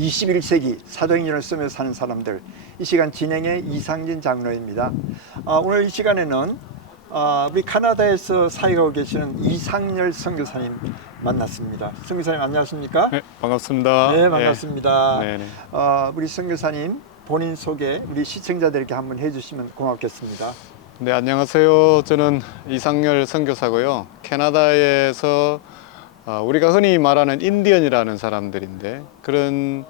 21세기 사도행전을 쓰며 사는 사람들, 이 시간 진행의 이상진 장로입니다. 오늘 이 시간에는 우리 카나다에서 사역하고 계시는 이상열 선교사님 만났습니다. 선교사님 안녕하십니까? 네, 반갑습니다. 네, 반갑습니다. 네. 네네. 우리 선교사님 본인 소개 우리 시청자들에게 한번 해주시면 고맙겠습니다. 네, 안녕하세요. 저는 이상열 선교사고요. 캐나다에서 우리가 흔히 말하는 인디언이라는 사람들인데, 그런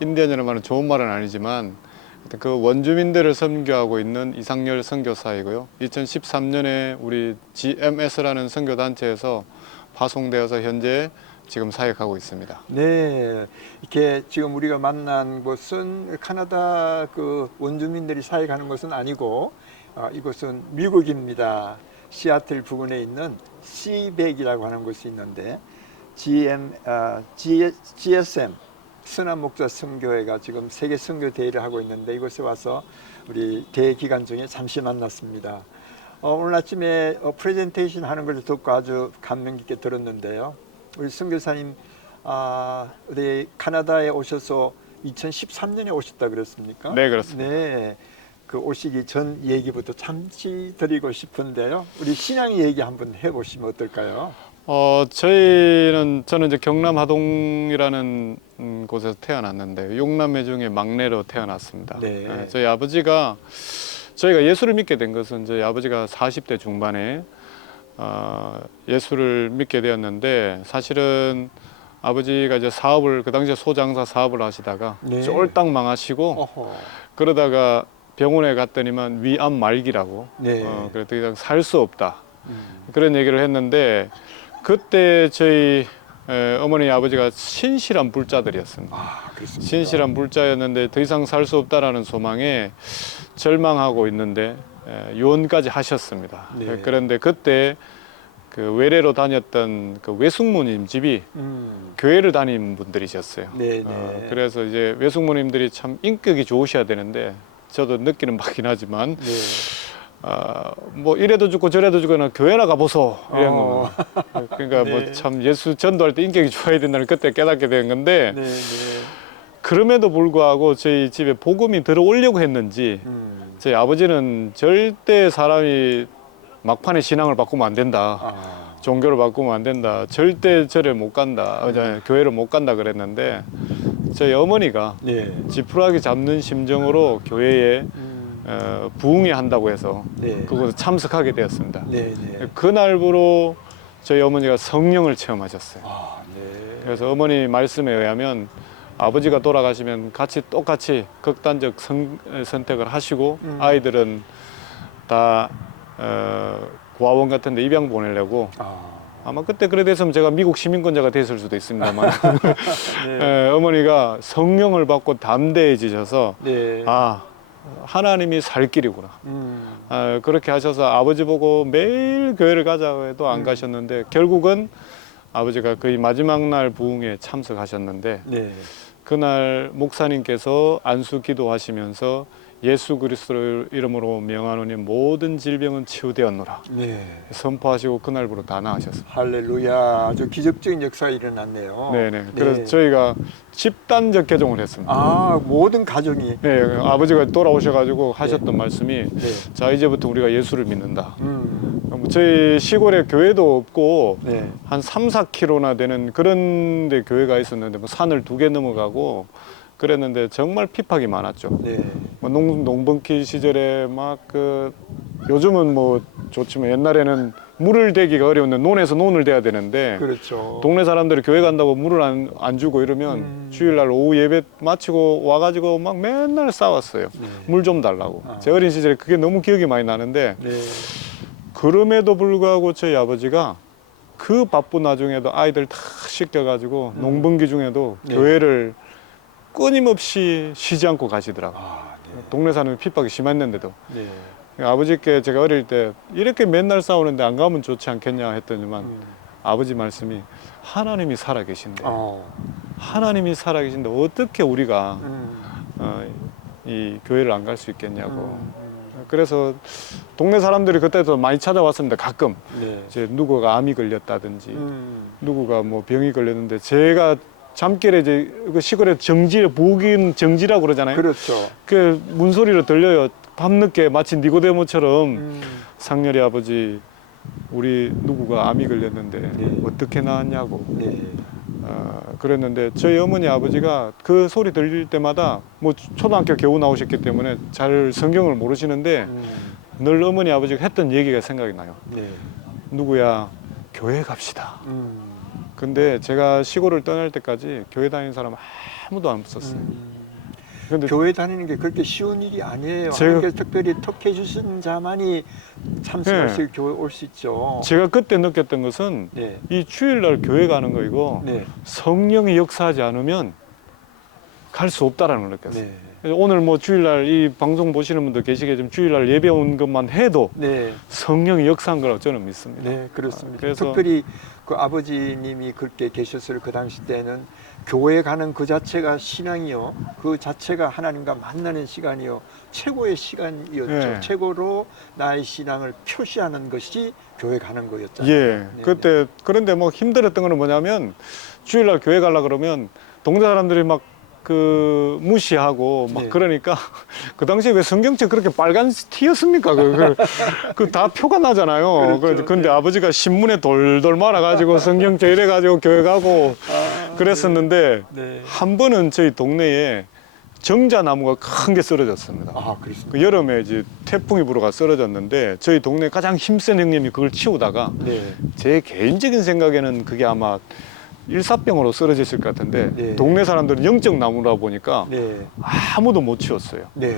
인디언이라는 말은 좋은 말은 아니지만 그 원주민들을 선교하고 있는 이상열 선교사이고요. 2013년에 우리 GMS라는 선교단체에서 파송되어서 현재 지금 사역하고 있습니다. 네, 이렇게 지금 우리가 만난 곳은 카나다 그 원주민들이 사역하는 곳은 아니고 이곳은 미국입니다. 시애틀 부근에 있는 시백이라고 하는 곳이 있는데 GSM 순환 목자 선교회가 지금 세계 선교 대회를 하고 있는데 이곳에 와서 우리 대회 기간 중에 잠시 만났습니다. 오늘 아침에 프레젠테이션 하는 걸 듣고 아주 감명 깊게 들었는데요. 우리 선교사님 어디 카나다에 오셔서 2013년에 오셨다 그랬습니까? 네, 그렇습니다. 네. 그 오시기 전 얘기부터 잠시 드리고 싶은데요. 우리 신앙 얘기 한번 해보시면 어떨까요? 저는 이제 경남 하동이라는 곳에서 태어났는데 6남매 중에 막내로 태어났습니다. 네. 저희 아버지가 저희가 예수를 믿게 된 것은 저희 아버지가 40대 중반에 예수를 믿게 되었는데, 사실은 아버지가 이제 사업을 그 당시에 소장사 사업을 하시다가 네. 쫄딱 망하시고 어허. 그러다가 병원에 갔더니만 위암 말기라고 네. 그래서 더 이상 살 수 없다 그런 얘기를 했는데, 그때 저희 어머니 아버지가 신실한 불자들이었습니다. 그렇습니까? 신실한 불자였는데 더 이상 살 수 없다라는 소망에 절망하고 있는데 유언까지 하셨습니다. 네. 그런데 그때 그 외래로 다녔던 그 외숙모님 집이 교회를 다닌 분들이셨어요. 네, 네. 그래서 이제 외숙모님들이 참 인격이 좋으셔야 되는데, 저도 느끼는 바긴 하지만 네. 뭐 이래도 죽고 저래도 죽고는 교회나 가보소 이런 거. 그러니까 네. 뭐 참 예수 전도할 때 인격이 좋아야 된다는 그때 깨닫게 된 건데, 네, 네. 그럼에도 불구하고 저희 집에 복음이 들어오려고 했는지 저희 아버지는 절대 사람이 막판에 신앙을 바꾸면 안 된다, 종교를 바꾸면 안 된다, 절대 절에 못 간다, 교회를 못 간다 그랬는데, 저희 어머니가 네. 지푸라기 잡는 심정으로 교회에 부흥회 한다고 해서 네. 그곳에 참석하게 되었습니다. 네, 네. 그날부로 저희 어머니가 성령을 체험하셨어요. 네. 그래서 어머니 말씀에 의하면 아버지가 돌아가시면 똑같이 극단적 선택을 하시고 아이들은 다 고아원 같은 데 입양 보내려고 아마 그때 그래 됐으면 제가 미국 시민권자가 됐을 수도 있습니다만 네. 어머니가 성령을 받고 담대해지셔서 네. 하나님이 살 길이구나. 그렇게 하셔서 아버지 보고 매일 교회를 가자고 해도 안 가셨는데, 결국은 아버지가 거의 마지막 날 부흥에 참석하셨는데, 네. 그날 목사님께서 안수 기도하시면서 예수 그리스도 이름으로 명하노니 모든 질병은 치유되었노라 네. 선포하시고 그날부로 다 나으셨습니다. 할렐루야. 아주 기적적인 역사가 일어났네요. 네네. 그래서 저희가 집단적 개종을 했습니다. 모든 가정이. 네, 아버지가 돌아오셔가지고 하셨던 말씀이 네. 자, 이제부터 우리가 예수를 믿는다. 저희 시골에 교회도 없고 네. 한 3-4km나 되는 그런 데 교회가 있었는데 뭐 산을 2개 넘어가고 그랬는데 정말 핍박이 많았죠. 네. 뭐 농번기 시절에 막 요즘은 뭐 좋지만 옛날에는 물을 대기가 어려웠는데 논에서 논을 대야 되는데, 그렇죠. 동네 사람들이 교회 간다고 물을 안 주고 이러면 주일날 오후 예배 마치고 와가지고 막 맨날 싸웠어요. 네. 물 좀 달라고. 제 어린 시절에 그게 너무 기억이 많이 나는데, 네. 그럼에도 불구하고 저희 아버지가 그 바쁜 와중에도 아이들 다 씻겨가지고 농번기 중에도 네. 교회를 끊임없이 쉬지 않고 가시더라고요. 네. 동네 사람이 핍박이 심했는데도. 네. 아버지께 제가 어릴 때 이렇게 맨날 싸우는데 안 가면 좋지 않겠냐 했더니만 아버지 말씀이 하나님이 살아계신데 하나님이 살아계신데 어떻게 우리가 이 교회를 안 갈 수 있겠냐고. 그래서 동네 사람들이 그때도 많이 찾아왔습니다. 가끔 네. 이제 누구가 암이 걸렸다든지 누구가 뭐 병이 걸렸는데 제가 잠결에 이제 그 시골에 정지, 부긴 정지라고 그러잖아요. 그렇죠. 그 문소리로 들려요. 밤늦게 마치 니고데모처럼 음. 상렬이 아버지 우리 누구가 암이 걸렸는데 네. 어떻게 나았냐고 네. 그랬는데 저희 어머니 아버지가 그 소리 들릴 때마다 뭐 초등학교 겨우 나오셨기 때문에 잘 성경을 모르시는데 늘 어머니 아버지가 했던 얘기가 생각이 나요. 네. 누구야 교회 갑시다. 근데 제가 시골을 떠날 때까지 교회 다니는 사람 아무도 안 없었어요. 근데 교회 다니는 게 그렇게 쉬운 일이 아니에요. 제가- 하나님께서 특별히 톡해 주신 자만이 참석할 네. 수 있게 교회 올 수 있죠. 제가 그때 느꼈던 것은 네. 이 주일날 교회 가는 거이고 네. 성령이 역사하지 않으면 갈 수 없다라는 걸 느꼈어요. 네. 그래서 오늘 뭐 주일날 이 방송 보시는 분들 계시겠지만 주일날 예배 온 것만 해도 네. 성령이 역사한 거라고 저는 믿습니다. 네, 그렇습니다. 그래서- 특별히 그 아버지님이 그렇게 계셨을 그 당시 때는 교회 가는 그 자체가 신앙이요. 그 자체가 하나님과 만나는 시간이요. 최고의 시간이었죠. 네. 최고로 나의 신앙을 표시하는 것이 교회 가는 거였잖아요. 예, 네, 그때 그런데 뭐 힘들었던 거는 뭐냐면 주일날 교회 가려 그러면 동네 사람들이 막 그 무시하고 막 네. 그러니까 그 당시에 왜 성경책 그렇게 빨간 티였습니까? 그 다 표가 나잖아요. 그렇죠. 근데 네. 아버지가 신문에 돌돌 말아가지고 성경책 이래가지고 교회 가고 아, 그랬었는데 네. 한 번은 저희 동네에 정자나무가 큰 게 쓰러졌습니다. 아, 그렇습니다. 그 여름에 이제 태풍이 불어가 쓰러졌는데 저희 동네 가장 힘센 형님이 그걸 치우다가 네. 제 개인적인 생각에는 그게 아마 일사병으로 쓰러졌을 것 같은데 네. 동네 사람들은 영적 나무라 보니까 네. 아무도 못 치웠어요. 네. 네.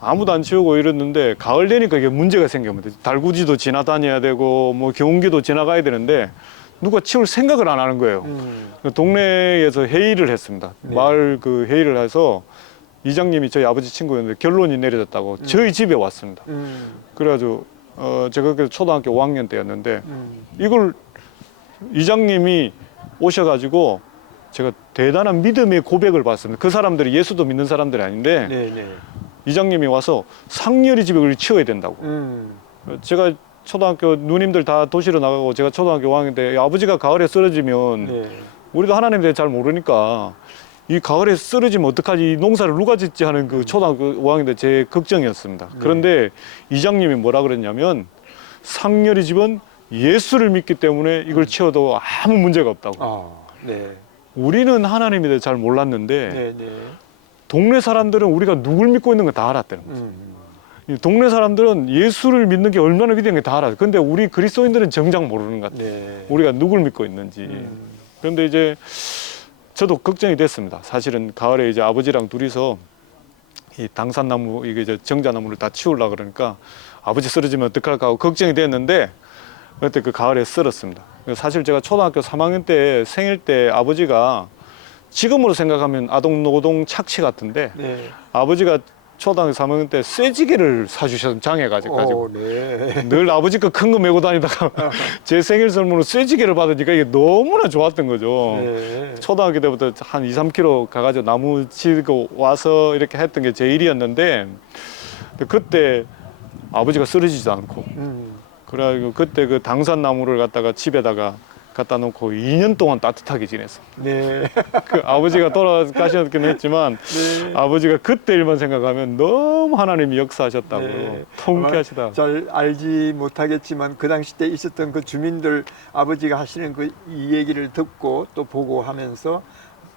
아무도 안 치우고 이랬는데 가을 되니까 이게 문제가 생깁니다. 달구지도 지나다녀야 되고 뭐 경운기도 지나가야 되는데 누가 치울 생각을 안 하는 거예요. 동네에서 회의를 했습니다. 네. 마을 그 회의를 해서 이장님이 저희 아버지 친구였는데 결론이 내려졌다고 저희 집에 왔습니다. 그래가지고 제가 그때 초등학교 5학년 때였는데 이걸 이장님이 오셔가지고 제가 대단한 믿음의 고백을 받습니다. 그 사람들이 예수도 믿는 사람들이 아닌데 네. 네. 이장님이 와서 상렬이 집에 그걸 치워야 된다고. 제가 초등학교 누님들 다 도시로 나가고 제가 초등학교 5학년 때 아버지가 가을에 쓰러지면 네. 우리도 하나님에 대해 잘 모르니까 이 가을에 쓰러지면 어떡하지 이 농사를 누가 짓지 하는 그 초등학교 5학년 때 제 걱정이었습니다. 그런데 이장님이 뭐라 그랬냐면 상렬이 집은 예수를 믿기 때문에 이걸 치워도 아무 문제가 없다고. 아, 네. 우리는 하나님에 대해 잘 몰랐는데 네. 네. 동네 사람들은 우리가 누굴 믿고 있는 거 다 알았다는 거예요. 이 동네 사람들은 예수를 믿는 게 얼마나 위대한 게 다 알아요. 근데 우리 그리스도인들은 정작 모르는 것 같아요. 네. 우리가 누굴 믿고 있는지. 그런데 이제 저도 걱정이 됐습니다. 사실은 가을에 이제 아버지랑 둘이서 이 당산나무, 이게 이제 정자나무를 다 치우려고 그러니까 아버지 쓰러지면 어떡할까 하고 걱정이 됐는데 그때 그 가을에 쓰러졌습니다. 사실 제가 초등학교 3학년 때 생일 때 아버지가 지금으로 생각하면 아동 노동 착취 같은데 네. 아버지가 초등학교 3학년 때 쇠지개를 사주셔서 장애가 가지고 네. 늘 아버지 거 큰 거 메고 다니다가 제 생일 선물로 쇠지개를 받으니까 이게 너무나 좋았던 거죠. 네. 초등학교 때부터 한 2, 3km 가가지고 나무 치고 와서 이렇게 했던 게 제 일이었는데 그때 아버지가 쓰러지지도 않고 그래가지고 그때 그 당산나무를 갖다가 집에다가 갖다 놓고 2년 동안 따뜻하게 지냈어. 네. 그 아버지가 돌아가셨긴 했지만 네. 아버지가 그때 일만 생각하면 너무 하나님이 역사하셨다고 네. 통쾌하시다. 아마 잘 알지 못하겠지만 그 당시 때 있었던 그 주민들 아버지가 하시는 그 이 얘기를 듣고 또 보고 하면서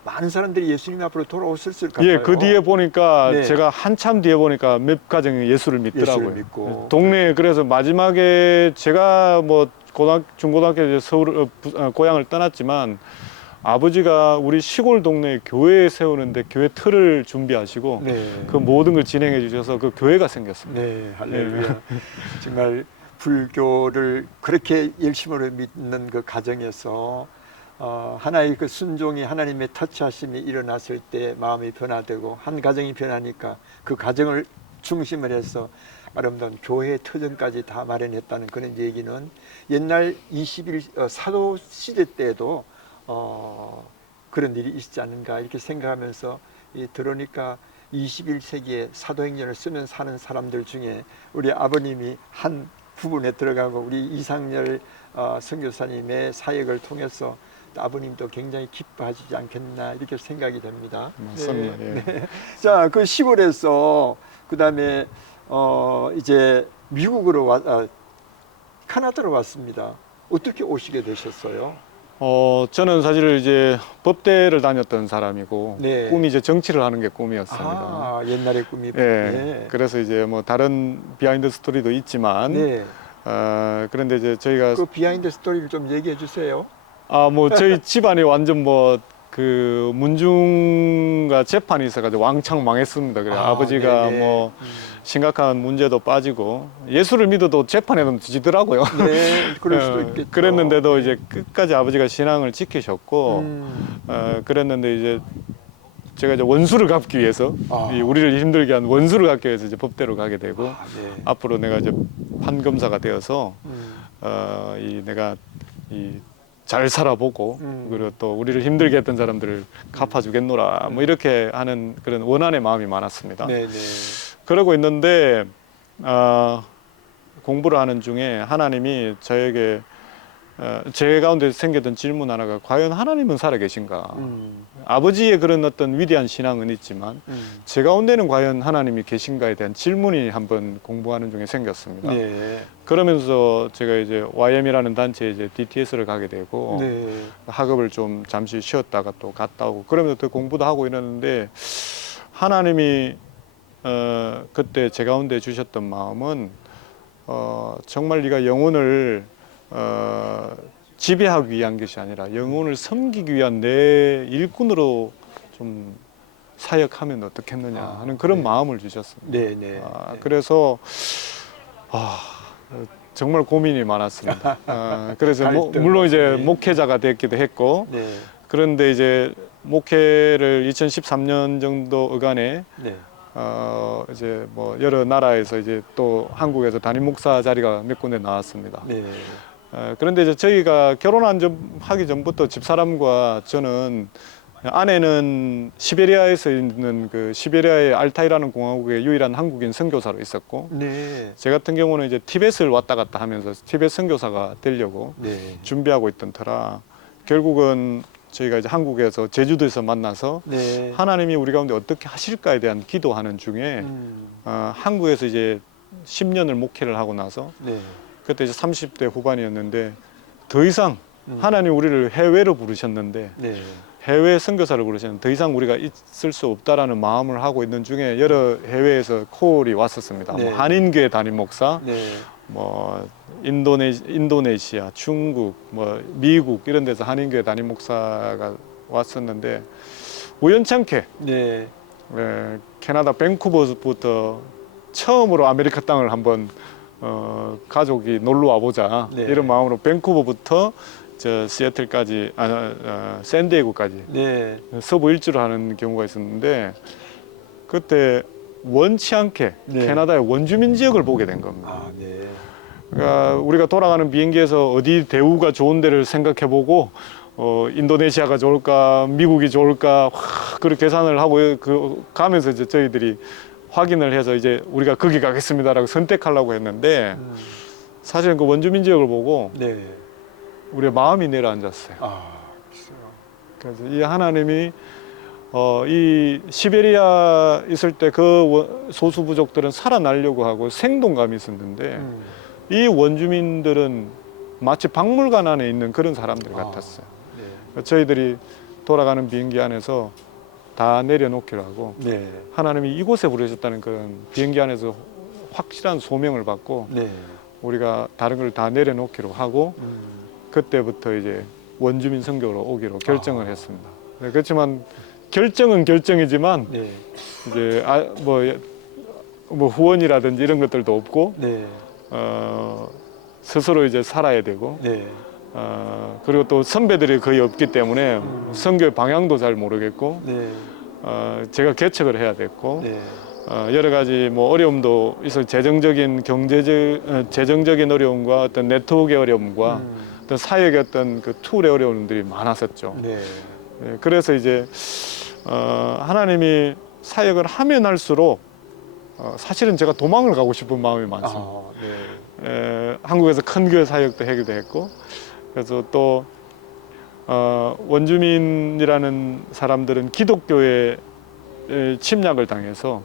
많은 사람들이 예수님 앞으로 돌아오셨을 것 같아요. 예, 그 뒤에 보니까 네. 제가 한참 뒤에 보니까 몇 가정이 예수를 믿더라고요. 예수를 믿고. 동네에 그래서 마지막에 제가 뭐 중고등학교 이제 서울 고향을 떠났지만 아버지가 우리 시골 동네에 교회 세우는데 교회 틀을 준비하시고 네. 그 모든 걸 진행해 주셔서 그 교회가 생겼습니다. 네, 할렐루야. 정말 불교를 그렇게 열심으로 믿는 그 가정에서 하나의 그 순종이 하나님의 터치하심이 일어났을 때 마음이 변화되고 한 가정이 변하니까 그 가정을 중심을 해서 아름다운 교회의 터전까지 다 마련했다는 그런 얘기는 옛날 21 사도 시대 때도 그런 일이 있지 않은가 이렇게 생각하면서 들으니까 21세기에 사도행전을 쓰면 사는 사람들 중에 우리 아버님이 한 부분에 들어가고 우리 이상열 선교사님의 사역을 통해서 아버님도 굉장히 기뻐하시지 않겠나 이렇게 생각이 됩니다. 맞습니다. 네. 예. 자, 그 시골에서 그다음에 이제 미국으로 캐나다로 왔습니다. 어떻게 오시게 되셨어요? 저는 사실 이제 법대를 다녔던 사람이고 네. 꿈이 이제 정치를 하는 게 꿈이었습니다. 아, 옛날의 꿈이. 예. 네. 그래서 이제 뭐 다른 비하인드 스토리도 있지만 네. 그런데 이제 저희가 그 비하인드 스토리를 좀 얘기해 주세요. 뭐 저희 집안이 완전 뭐 그 문중과 재판이 있어가지고 왕창 망했습니다. 그래 아버지가 네네. 뭐 심각한 문제도 빠지고 예수를 믿어도 재판에는 뒤지더라고요. 네, 그럴 수도 있겠죠. 그랬는데도 이제 끝까지 아버지가 신앙을 지키셨고 그랬는데 이제 제가 이제 원수를 갚기 위해서 이 우리를 힘들게 한 원수를 갚기 위해서 이제 법대로 가게 되고 네. 앞으로 내가 이제 판검사가 되어서 내가 잘 살아보고 그리고 또 우리를 힘들게 했던 사람들을 갚아주겠노라 뭐 이렇게 하는 그런 원한의 마음이 많았습니다. 네네. 그러고 있는데 공부를 하는 중에 하나님이 저에게 제 가운데 생겼던 질문 하나가 과연 하나님은 살아계신가? 아버지의 그런 어떤 위대한 신앙은 있지만 제 가운데는 과연 하나님이 계신가에 대한 질문이 한번 공부하는 중에 생겼습니다. 네. 그러면서 제가 이제 YM이라는 단체에 이제 DTS를 가게 되고 네. 학업을 좀 잠시 쉬었다가 또 갔다 오고 그러면서 또 공부도 하고 이러는데 하나님이 그때 제 가운데 주셨던 마음은 정말 네가 영혼을 지배하기 위한 것이 아니라 영혼을 섬기기 위한 내 일꾼으로 좀 사역하면 어떻겠느냐 하는 그런 네. 마음을 주셨습니다. 네네. 네. 그래서 정말 고민이 많았습니다. 그래서 물론 이제 네. 목회자가 됐기도 했고 네. 그런데 이제 목회를 2013년 정도 어간에 네. 이제 뭐 여러 나라에서 이제 또 한국에서 담임 목사 자리가 몇 군데 나왔습니다. 네. 그런데 이제 저희가 하기 전부터 집사람과 저는 아내는 시베리아에서 있는 그 시베리아의 알타이라는 공화국의 유일한 한국인 선교사로 있었고 네. 제 같은 경우는 이제 티벳을 왔다 갔다 하면서 티벳 선교사가 되려고 네. 준비하고 있던 터라 결국은 저희가 이제 한국에서 제주도에서 만나서 네. 하나님이 우리 가운데 어떻게 하실까에 대한 기도하는 중에 한국에서 이제 10년을 목회를 하고 나서 네. 그때 이제 30대 후반이었는데 더 이상 하나님 우리를 해외로 부르셨는데 네. 해외 선교사를 부르셨는데 더 이상 우리가 있을 수 없다라는 마음을 하고 있는 중에 여러 해외에서 콜이 왔었습니다. 네. 뭐 한인교회 담임 목사, 네. 뭐 인도네시아, 중국, 뭐 미국 이런 데서 한인교회 담임 목사가 왔었는데 우연찮게 네. 캐나다 밴쿠버부터 처음으로 아메리카 땅을 한번 가족이 놀러 와보자 네. 이런 마음으로 밴쿠버부터 저 시애틀까지 샌디에고까지 네. 서부 일주를 하는 경우가 있었는데 그때 원치 않게 네. 캐나다의 원주민 지역을 보게 된 겁니다. 네. 그러니까 우리가 돌아가는 비행기에서 어디 대우가 좋은 데를 생각해보고 인도네시아가 좋을까 미국이 좋을까 그렇게 계산을 하고 가면서 이제 저희들이 확인을 해서 이제 우리가 거기 가겠습니다라고 선택하려고 했는데 사실은 그 원주민 지역을 보고 네. 우리의 마음이 내려앉았어요. 글쎄요. 그래서 이 하나님이 이 시베리아 있을 때 그 소수 부족들은 살아나려고 하고 생동감이 있었는데 이 원주민들은 마치 박물관 안에 있는 그런 사람들 같았어요. 네. 저희들이 돌아가는 비행기 안에서 다 내려놓기로 하고 네. 하나님이 이곳에 부르셨다는 그런 비행기 안에서 확실한 소명을 받고 네. 우리가 다른 걸 다 내려놓기로 하고 그때부터 이제 원주민 선교로 오기로 결정을 했습니다. 네, 그렇지만 결정은 결정이지만 네. 이제 뭐 후원이라든지 이런 것들도 없고 네. 스스로 이제 살아야 되고 네. 그리고 또 선배들이 거의 없기 때문에 선교의 방향도 잘 모르겠고 네. 제가 개척을 해야 됐고 네. 여러 가지 뭐 어려움도 있어 재정적인 재정적인 어려움과 어떤 네트워크의 어려움과 어떤 사역의 어떤 그 툴의 어려움들이 많았었죠. 네. 그래서 이제 하나님이 사역을 하면 할수록 사실은 제가 도망을 가고 싶은 마음이 많습니다. 네. 한국에서 큰 교회 사역도 하기도 했고 그래서 또 원주민이라는 사람들은 기독교에 침략을 당해서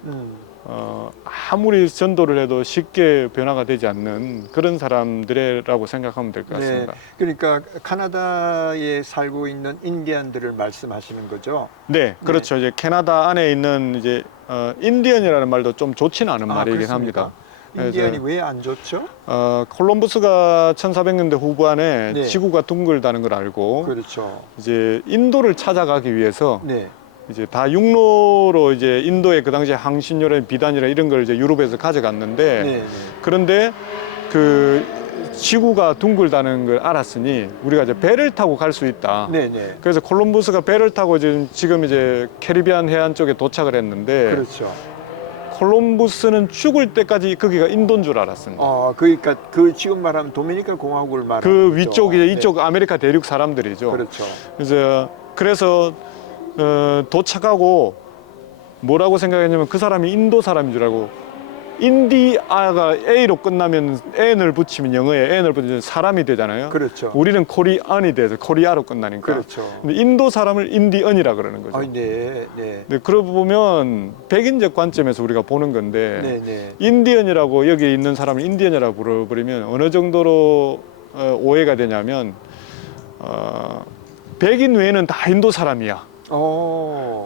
아무리 전도를 해도 쉽게 변화가 되지 않는 그런 사람들이라고 생각하면 될 것 같습니다. 네, 그러니까 카나다에 살고 있는 인디안들을 말씀하시는 거죠? 네, 그렇죠. 이제 캐나다 안에 있는 이제 인디언이라는 말도 좀 좋지는 않은 말이긴 그렇습니까? 합니다. 인디안이 왜 안 좋죠? 콜럼버스가 1400년대 후반에 네. 지구가 둥글다는 걸 알고 그렇죠. 이제 인도를 찾아가기 위해서 네. 이제 다 육로로 이제 인도의 그 당시에 항신료나 비단이나 이런 걸 이제 유럽에서 가져갔는데 네. 그런데 그 지구가 둥글다는 걸 알았으니 우리가 이제 배를 타고 갈 수 있다. 네. 네. 그래서 콜럼버스가 배를 타고 지금 이제 캐리비안 해안 쪽에 도착을 했는데 그렇죠. 콜럼버스는 죽을 때까지 거기가 인도인 줄 알았습니다. 그러니까 그 지금 말하면 도미니카 공화국을 말하는 그 거죠. 위쪽이 이쪽 아메리카 대륙 사람들이죠. 그렇죠. 그래서 도착하고 뭐라고 생각했냐면 그 사람이 인도 사람인 줄 알고 인디아가 A로 끝나면 N을 붙이면 영어에 N을 붙이면 사람이 되잖아요. 그렇죠. 우리는 코리안이 돼서 코리아로 끝나니까. 그렇죠. 근데 인도 사람을 인디언이라 그러는 거죠. 네. 네. 네, 그러고 보면 백인적 관점에서 우리가 보는 건데 네. 네. 인디언이라고 여기 있는 사람을 인디언이라고 불러버리면 어느 정도로 오해가 되냐면 백인 외에는 다 인도 사람이야.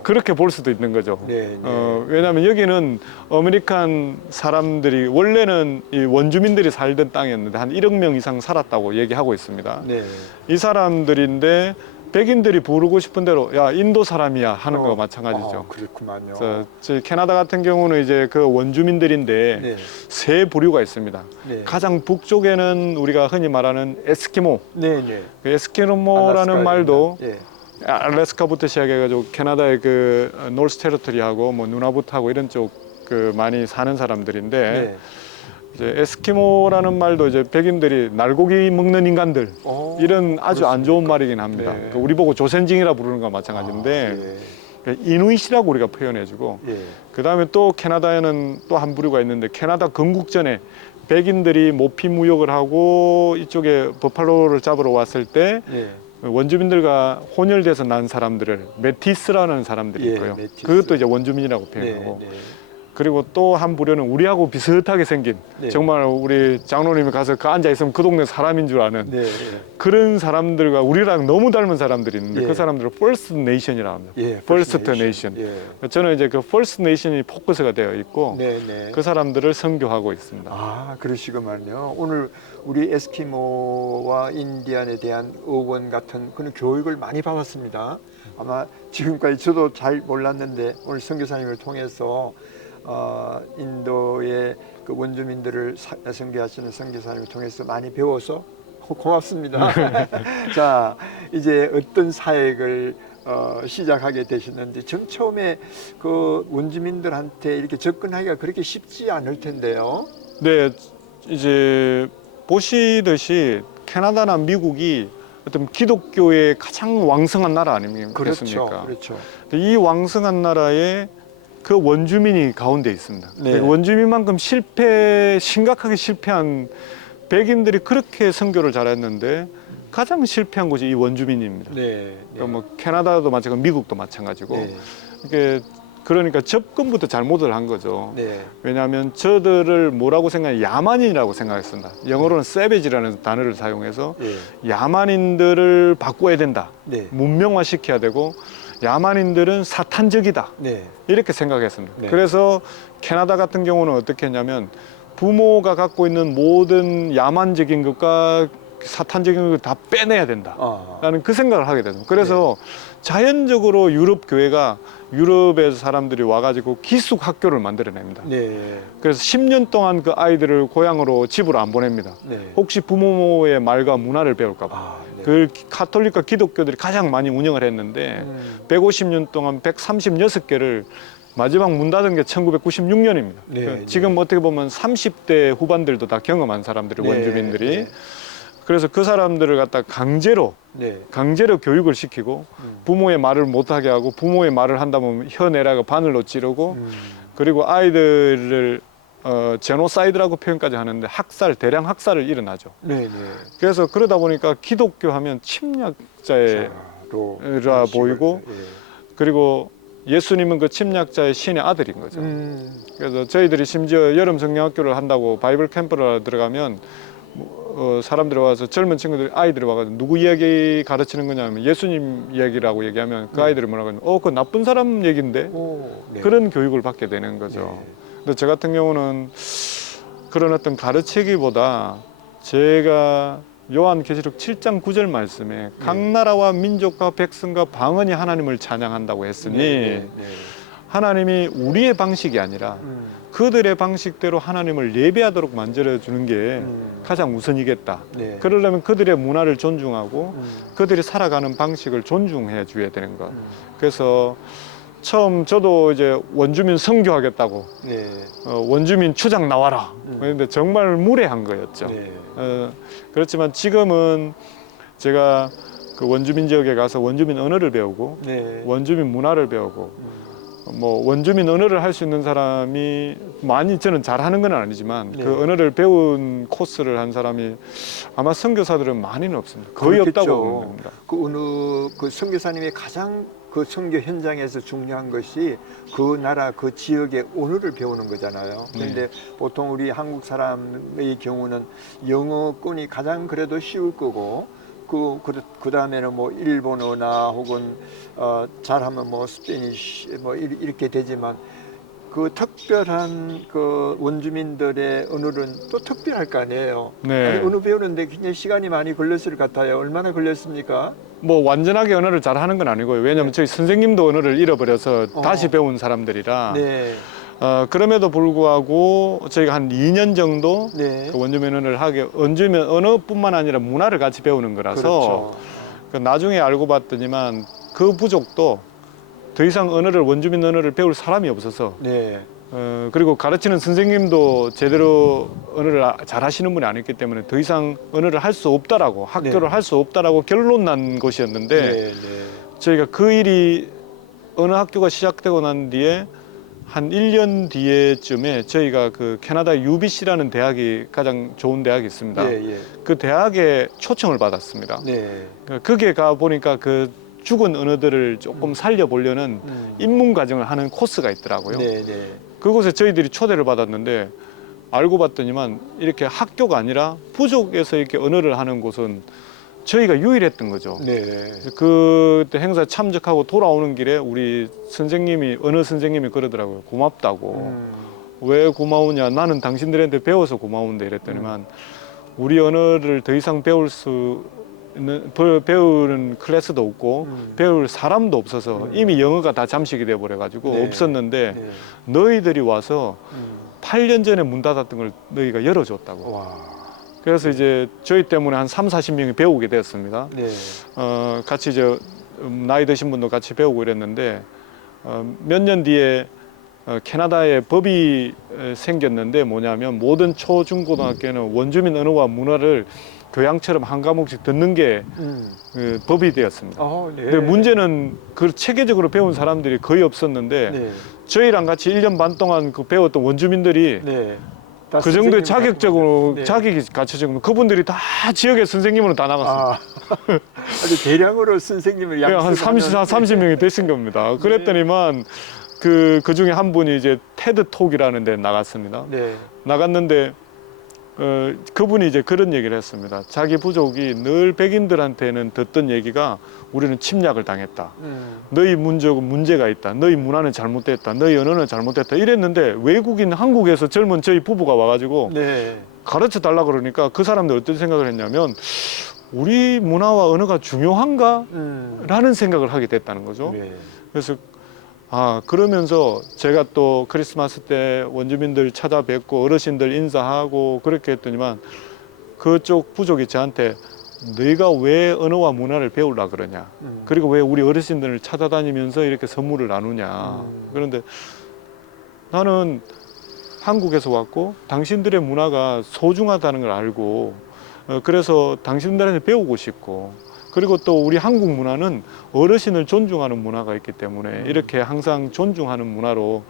그렇게 볼 수도 있는 거죠. 네, 네. 왜냐하면 여기는 아메리칸 사람들이 원래는 이 원주민들이 살던 땅이었는데 한 1억 명 이상 살았다고 얘기하고 있습니다. 네. 이 사람들인데 백인들이 부르고 싶은 대로 야 인도 사람이야 하는 거와 마찬가지죠. 그렇구만요. 그래서 저희 캐나다 같은 경우는 이제 그 원주민들인데 네. 세 부류가 있습니다. 네. 가장 북쪽에는 우리가 흔히 말하는 에스키모. 네. 네. 그 에스키모라는 알래스카에 말도 있는, 예. 알래스카부터 시작해가지고 캐나다의 그 노스 테리토리하고 뭐 누나부트하고 이런 쪽 그 많이 사는 사람들인데 네. 이제 에스키모라는 말도 이제 백인들이 날고기 먹는 인간들 이런 아주 안 좋은 말이긴 합니다. 네. 그 우리 보고 조센징이라 부르는 거와 마찬가지인데 이누이시라고 우리가 표현해주고 예. 그 다음에 또 캐나다에는 또 한 부류가 있는데 캐나다 건국전에 백인들이 모피 무역을 하고 이쪽에 버팔로를 잡으러 왔을 때 예. 원주민들과 혼혈돼서 난 사람들을 메티스라는 사람들이 예, 있고요. 메티스. 그것도 이제 원주민이라고 표현하고 네. 네. 그리고 또 한 부류는 우리하고 비슷하게 생긴 네. 정말 우리 장로님이 가서 그 앉아 있으면 그 동네 사람인 줄 아는 네. 그런 사람들과 우리랑 너무 닮은 사람들이 있는데 예. 그 사람들을 First Nation이라고 합니다. 예. First Nation. 예. 저는 이제 그 First Nation이 포커스가 되어 있고 네. 네. 그 사람들을 선교하고 있습니다. 그러시구만요. 오늘 우리 에스키모와 인디안에 대한 어원 같은 그런 교육을 많이 받았습니다. 아마 지금까지 저도 잘 몰랐는데 오늘 선교사님을 통해서 인도의 그 원주민들을 선교하시는 선교사님을 통해서 많이 배워서 고맙습니다. 자, 이제 어떤 사역을 시작하게 되셨는지 전 처음에 그 원주민들한테 이렇게 접근하기가 그렇게 쉽지 않을 텐데요. 네, 이제 보시듯이 캐나다나 미국이 어떤 기독교의 가장 왕성한 나라 아니겠습니까? 그렇죠. 이 왕성한 나라에 그 원주민이 가운데 있습니다. 네. 원주민만큼 심각하게 실패한 백인들이 그렇게 선교를 잘했는데 가장 실패한 곳이 이 원주민입니다. 네. 그러니까 뭐 캐나다도 마찬가지고 미국도 마찬가지고 네. 그러니까 접근부터 잘못을 한 거죠. 네. 왜냐하면 저들을 뭐라고 생각해 야만인이라고 생각했습니다. 영어로는 savage라는 단어를 사용해서 네. 야만인들을 바꿔야 된다. 네. 문명화시켜야 되고 야만인들은 사탄적이다. 네. 이렇게 생각했습니다. 네. 그래서 캐나다 같은 경우는 어떻게 했냐면 부모가 갖고 있는 모든 야만적인 것과 사탄적인 걸 다 빼내야 된다. 라는 그 생각을 하게 됐습니다. 그래서 자연적으로 유럽 교회가 유럽에서 사람들이 와가지고 기숙 학교를 만들어냅니다. 네. 그래서 10년 동안 그 아이들을 고향으로 집으로 안 보냅니다. 네. 혹시 부모의 말과 문화를 배울까봐. 네. 그 카톨릭과 기독교들이 가장 많이 운영을 했는데 150년 동안 136개를 마지막 문 닫은 게 1996년입니다. 네, 지금 어떻게 보면 30대 후반들도 다 경험한 사람들이 원주민들이. 네. 그래서 그 사람들을 갖다 강제로 교육을 시키고 부모의 말을 못하게 하고 부모의 말을 한다면 혀 내라고 바늘로 찌르고 그리고 아이들을 제노사이드라고 표현까지 하는데 학살, 대량 학살을 일어나죠. 네, 네. 그래서 그러다 보니까 기독교 하면 침략자라 보이고 예. 그리고 예수님은 그 침략자의 신의 아들인 거죠. 그래서 저희들이 심지어 여름 성경학교를 한다고 바이블 캠프를 들어가면 사람들이 와서 젊은 친구들이 아이들이 와가지고 누구 이야기 가르치는 거냐면 예수님 이야기라고 얘기하면 그 아이들이 뭐라고 하냐면 그 나쁜 사람 얘기인데 네. 그런 교육을 받게 되는 거죠. 네. 근데 저 같은 경우는 그런 어떤 가르치기보다 제가 요한계시록 7장 9절 말씀에 각 나라와 민족과 백성과 방언이 하나님을 찬양한다고 했으니 네. 하나님이 우리의 방식이 아니라 그들의 방식대로 하나님을 예배하도록 만들어주는 게 가장 우선이겠다. 네. 그러려면 그들의 문화를 존중하고 그들이 살아가는 방식을 존중해 줘야 되는 것. 그래서 처음 저도 이제 원주민 선교하겠다고 네. 원주민 추장 나와라. 그런데 정말 무례한 거였죠. 네. 그렇지만 지금은 제가 그 원주민 지역에 가서 원주민 언어를 배우고 네. 원주민 문화를 배우고 뭐 원주민 언어를 할 수 있는 사람이 많이 저는 잘하는 건 아니지만 네. 그 언어를 배운 코스를 한 사람이 아마 선교사들은 많이는 없습니다. 거의 그렇겠죠. 없다고 보면 됩니다. 그 어느 그 선교사님이 가장 그 선교 현장에서 중요한 것이 그 나라 그 지역의 언어를 배우는 거잖아요. 그런데 보통 우리 한국 사람의 경우는 영어권이 가장 그래도 쉬울 거고 그 다음에는 뭐 일본어나 혹은 잘하면 뭐 스페니쉬 뭐 이렇게 되지만 그 특별한 그 원주민들의 언어는 또 특별할 거 아니에요. 네. 아니, 언어 배우는데 굉장히 시간이 많이 걸렸을 것 같아요. 얼마나 걸렸습니까? 뭐 완전하게 언어를 잘하는 건 아니고요. 왜냐하면 저희 선생님도 언어를 잃어버려서 다시 배운 사람들이라 네. 그럼에도 불구하고 저희가 한 2년 정도 네. 그 원주민 언어를 하게 원주민 언어뿐만 아니라 문화를 같이 배우는 거라서 그렇죠. 그 나중에 알고 봤더니만 그 부족도 더 이상 언어를 원주민 언어를 배울 사람이 없어서 네. 그리고 가르치는 선생님도 제대로 언어를 잘 하시는 분이 아니기 때문에 더 이상 언어를 할 수 없다라고 학교를 네. 할 수 없다라고 결론 난 것이었는데 네. 네. 저희가 그 일이 어느 학교가 시작되고 난 뒤에 한 1년 뒤에쯤에 저희가 그 캐나다 UBC라는 대학이 가장 좋은 대학이 있습니다. 예, 예. 그 대학에 초청을 받았습니다. 네. 거기에 가 보니까 그 죽은 언어들을 조금 살려보려는 입문 과정을 하는 코스가 있더라고요. 네, 네. 그곳에 저희들이 초대를 받았는데 알고 봤더니만 이렇게 학교가 아니라 부족에서 이렇게 언어를 하는 곳은 저희가 유일했던 거죠. 네. 그때 행사에 참석하고 돌아오는 길에 우리 선생님이 언어 선생님이 그러더라고요. 고맙다고. 왜 고마우냐? 나는 당신들한테 배워서 고마운데 이랬더니만 우리 언어를 더 이상 배울 수 있는 배우는 클래스도 없고 배울 사람도 없어서 이미 영어가 다 잠식이 돼 버려 가지고 네. 없었는데 네. 너희들이 와서 8년 전에 문 닫았던 걸 너희가 열어줬다고. 와. 그래서 이제 저희 때문에 한 30-40명이 배우게 되었습니다. 네. 같이 이제 나이 드신 분도 같이 배우고 이랬는데 몇 년 뒤에 캐나다에 법이 생겼는데 뭐냐면 모든 초중고등학교는 원주민 언어와 문화를 교양처럼 한 과목씩 듣는 게 그 법이 되었습니다. 네. 근데 문제는 그 체계적으로 배운 사람들이 거의 없었는데 네. 저희랑 같이 1년 반 동안 그 배웠던 원주민들이 네. 그 정도의 자격적으로 네. 자격이 갖춰진 그분들이 다 지역의 선생님으로 다 나갔습니다. 아주 대량으로 선생님을 한 양성하는 30명이 되신 겁니다. 그랬더니만 그 중에 한 분이 이제 테드 톡이라는 데 나갔습니다. 네. 나갔는데 그분이 이제 그런 얘기를 했습니다. 자기 부족이 늘 백인들한테는 듣던 얘기가 우리는 침략을 당했다. 너희 문제는 문제가 있다. 너희 문화는 잘못됐다. 너희 언어는 잘못됐다. 이랬는데 외국인 한국에서 젊은 저희 부부가 와가지고 네. 가르쳐 달라 그러니까 그 사람들 어떤 생각을 했냐면 우리 문화와 언어가 중요한가? 라는 생각을 하게 됐다는 거죠. 네. 그래서 그러면서 제가 또 크리스마스 때 원주민들 찾아뵙고 어르신들 인사하고 그렇게 했더니만 그쪽 부족이 저한테 너희가 왜 언어와 문화를 배우려 그러냐. 그리고 왜 우리 어르신들을 찾아다니면서 이렇게 선물을 나누냐. 그런데 나는 한국에서 왔고 당신들의 문화가 소중하다는 걸 알고 그래서 당신들한테 배우고 싶고 그리고 또 우리 한국 문화는 어르신을 존중하는 문화가 있기 때문에 이렇게 항상 존중하는 문화로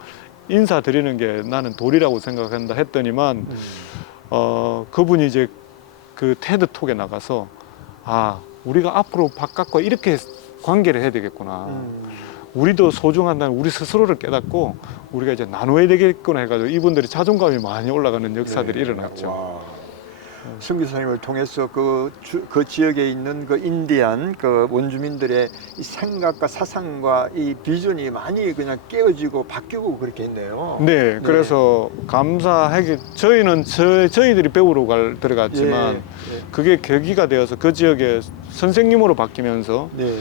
인사드리는 게 나는 도리라고 생각한다 했더니만 그분이 이제 그 테드톡에 나가서 아 우리가 앞으로 바깥과 이렇게 관계를 해야 되겠구나. 우리도 소중한다는 우리 스스로를 깨닫고 우리가 이제 나눠야 되겠구나 해가지고 이분들이 자존감이 많이 올라가는 역사들이 일어났죠. 와. 선교사님을 통해서 그 지역에 있는 그 인디안 그 원주민들의 이 생각과 사상과 이 비전이 많이 그냥 깨어지고 바뀌고 그렇게 했네요. 네, 그래서 감사하게 저희는 저희들이 배우러 들어갔지만 예, 예. 그게 계기가 되어서 그 지역에 선생님으로 바뀌면서 네.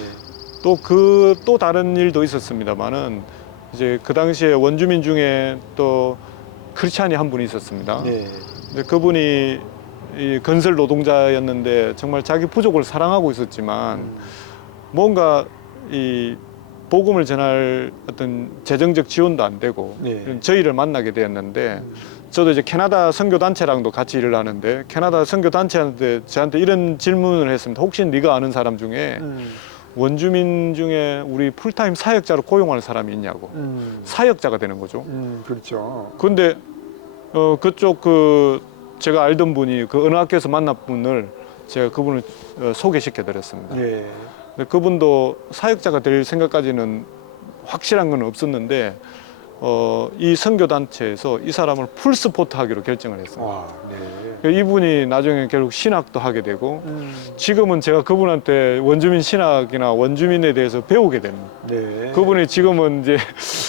또 다른 일도 있었습니다만은 이제 그 당시에 원주민 중에 또 크리스찬이 한 분이 있었습니다. 네. 근데 그분이 이 건설 노동자였는데 정말 자기 부족을 사랑하고 있었지만 뭔가 이 복음을 전할 어떤 재정적 지원도 안 되고 네. 저희를 만나게 되었는데 저도 이제 캐나다 선교단체랑도 같이 일을 하는데 캐나다 선교단체한테 저한테 이런 질문을 했습니다. 혹시 네가 아는 사람 중에 원주민 중에 우리 풀타임 사역자로 고용하는 사람이 있냐고. 사역자가 되는 거죠. 그렇죠. 근데 그쪽 제가 알던 분이 그 어느 학교에서 만난 분을 제가 그분을 소개시켜 드렸습니다. 네. 근데 그분도 사역자가 될 생각까지는 확실한 건 없었는데 이 선교단체에서 이 사람을 풀스포트 하기로 결정을 했습니다. 와, 네. 이분이 나중에 결국 신학도 하게 되고 지금은 제가 그분한테 원주민 신학이나 원주민에 대해서 배우게 됩니다. 네. 그분이 지금은 이제